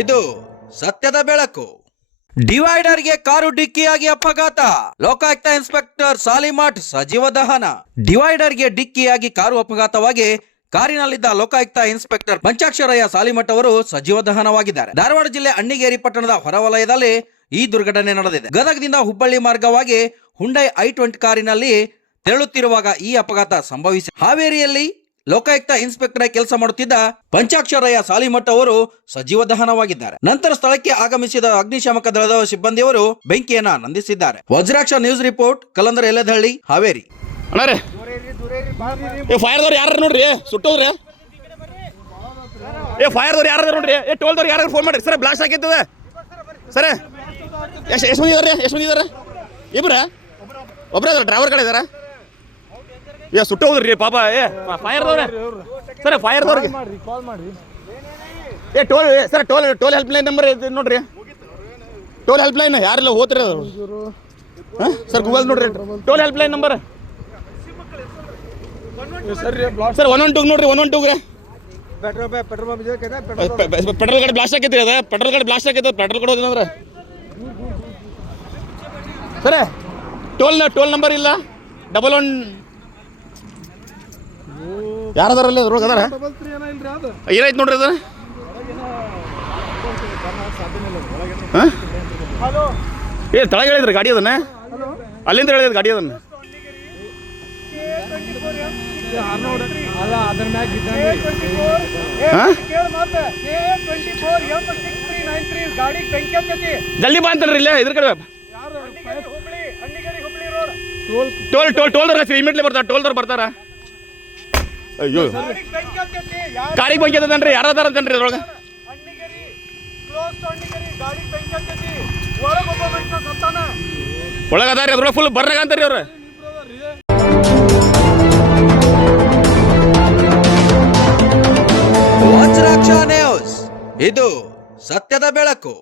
ಇದು ಸತ್ಯದ ಬೆಳಕು. ಡಿವೈಡರ್ಗೆ ಕಾರು ಡಿಕ್ಕಿಯಾಗಿ ಅಪಘಾತ, ಲೋಕಾಯುಕ್ತ ಇನ್ಸ್ಪೆಕ್ಟರ್ ಸಾಲಿಮಠ್ ಸಜೀವ ದಹನ. ಡಿವೈಡರ್ಗೆ ಡಿಕ್ಕಿಯಾಗಿ ಕಾರು ಅಪಘಾತವಾಗಿ ಕಾರಿನಲ್ಲಿದ್ದ ಲೋಕಾಯುಕ್ತ ಇನ್ಸ್ಪೆಕ್ಟರ್ ಪಂಚಾಕ್ಷರಯ್ಯ ಸಾಲಿಮಠ್ ಅವರು ಸಜೀವ ದಹನವಾಗಿದ್ದಾರೆ. ಧಾರವಾಡ ಜಿಲ್ಲೆ ಅಣ್ಣಿಗೇರಿ ಪಟ್ಟಣದ ಹೊರವಲಯದಲ್ಲಿ ಈ ದುರ್ಘಟನೆ ನಡೆದಿದೆ. ಗದಗದಿಂದ ಹುಬ್ಬಳ್ಳಿ ಮಾರ್ಗವಾಗಿ ಹುಂಡೈ i20 ಕಾರಿನಲ್ಲಿ ತೆರಳುತ್ತಿರುವಾಗ ಈ ಅಪಘಾತ ಸಂಭವಿಸಿದೆ. ಹಾವೇರಿಯಲ್ಲಿ ಲೋಕಾಯುಕ್ತ ಇನ್ಸ್ಪೆಕ್ಟರ್ ಕೆಲಸ ಮಾಡುತ್ತಿದ್ದ ಪಂಚಾಕ್ಷರಯ್ಯ ಸಾಲಿಮಠ್ ಅವರು ಸಜೀವ ದಹನವಾಗಿದ್ದಾರೆ. ನಂತರ ಸ್ಥಳಕ್ಕೆ ಆಗಮಿಸಿದ ಅಗ್ನಿಶಾಮಕ ದಳದ ಸಿಬ್ಬಂದಿಯವರು ಬೆಂಕಿಯನ್ನ ನಂದಿಸಿದ್ದಾರೆ. Vajraksha news report, ಕಲಂದರ ಎಲೆದಹಳ್ಳಿ, Haveri. ಫೈರ್ದವ್ರು ಯಾರು ನೋಡ್ರಿ, ಸುಟ್ಟೋದ್ರಿ. ಫೈರ್ದವ್ರು ಯಾರು ನೋಡ್ರಿ, ಟೋಲ್ದವ್ರು ಯಾರು ಫೋನ್ ಮಾಡ್ರಿ. ಸರ್ ಬ್ಲಾಸ್ಟ್ ಆಗಿರ್ತದ ಸರ್. ಎಷ್ಟು ಮಂದಿ ಇದಾರೆ, ಎಷ್ಟು ಮಂದಿ ಇದಾರೆ? ಇಬ್ರ ಒಬ್ರ ಇದಾರೆ, ಡ್ರೈವರ್ ಕಡೆ ಇದಾರ. ಸುಟ್ಟೋದ್ರಿ ಪಾಪ. ಫೈರ್ದವ್ರೆ ಸರ್, ಫೈರ್ದವ್ರಿಗೆ toll sir, toll helpline number ನೋಡ್ರಿ. ಟೋಲ್ ಹೆಲ್ಪ್ ಲೈನ್ ಯಾರೆಲ್ಲ ಹೋಗ್ತಾರೆ ಸರ್, ಗೂಗಲ್ ನೋಡ್ರಿ. Toll helpline number sir 112 ನೋಡ್ರಿ. 112 ಪೆಟ್ರೋಲ್ ಗಾಡಿ ಬ್ಲಾಸ್ಟ್ ಆಗೈತ್ರಿ. ಅದ ಪೆಟ್ರೋಲ್ ಗಾಡಿ ಬ್ಲಾಸ್ಟ್ ಆಗೈತೆ. ಪೆಟ್ರೋಲ್ ಕೊಡೋದಿಲ್ಲ ಸರ್. ಟೋಲ್ ನಂಬರ್ ಇಲ್ಲ. 11 ಯಾರದಾರಲ್ಲಿ ಅದ್ರೊಳಗೆ ಅದಾರ? ಏನಾಯ್ತು ನೋಡ್ರಿ ಅದ. ತಳಗೆ ಹೇಳಿದ್ರಿ ಗಾಡಿ ಅದನ್ನ, ಅಲ್ಲಿಂದ ಹೇಳಿದ್ರಿ ಗಾಡಿ ಅದನ್ನ. ಜಲ್ದಿ ಬಾ ಅಂತಲ್ರಿ ಇಲ್ಲೇ ಇದ್ರ ಕಡೆ. ಟೋಲ್ದವ್ರ ಇಮಿಡಿಯೇಟ್ಲಿ ಬರ್ತಾರ. ಟೋಲ್ದವ್ರು ಬರ್ತಾರ. ಅಯ್ಯೋ ಗಾಡಿಗೆ ಬೆಂಕಿ ಹತ್ತದನ್ರಿ. ಯಾರದಾರ ಅಂತನ್ರಿ ಅದ್ರೊಳಗೆ. ಒಳಗದಾರಿ ಅದ್ರೊಳಗೆ ಫುಲ್ ಬರ್ರಾಗ ಅಂತಾರಿ ಅವ್ರ. ವಜ್ರಾಕ್ಷ ನ್ಯೂಸ್, ಇದು ಸತ್ಯದ ಬೆಳಕು.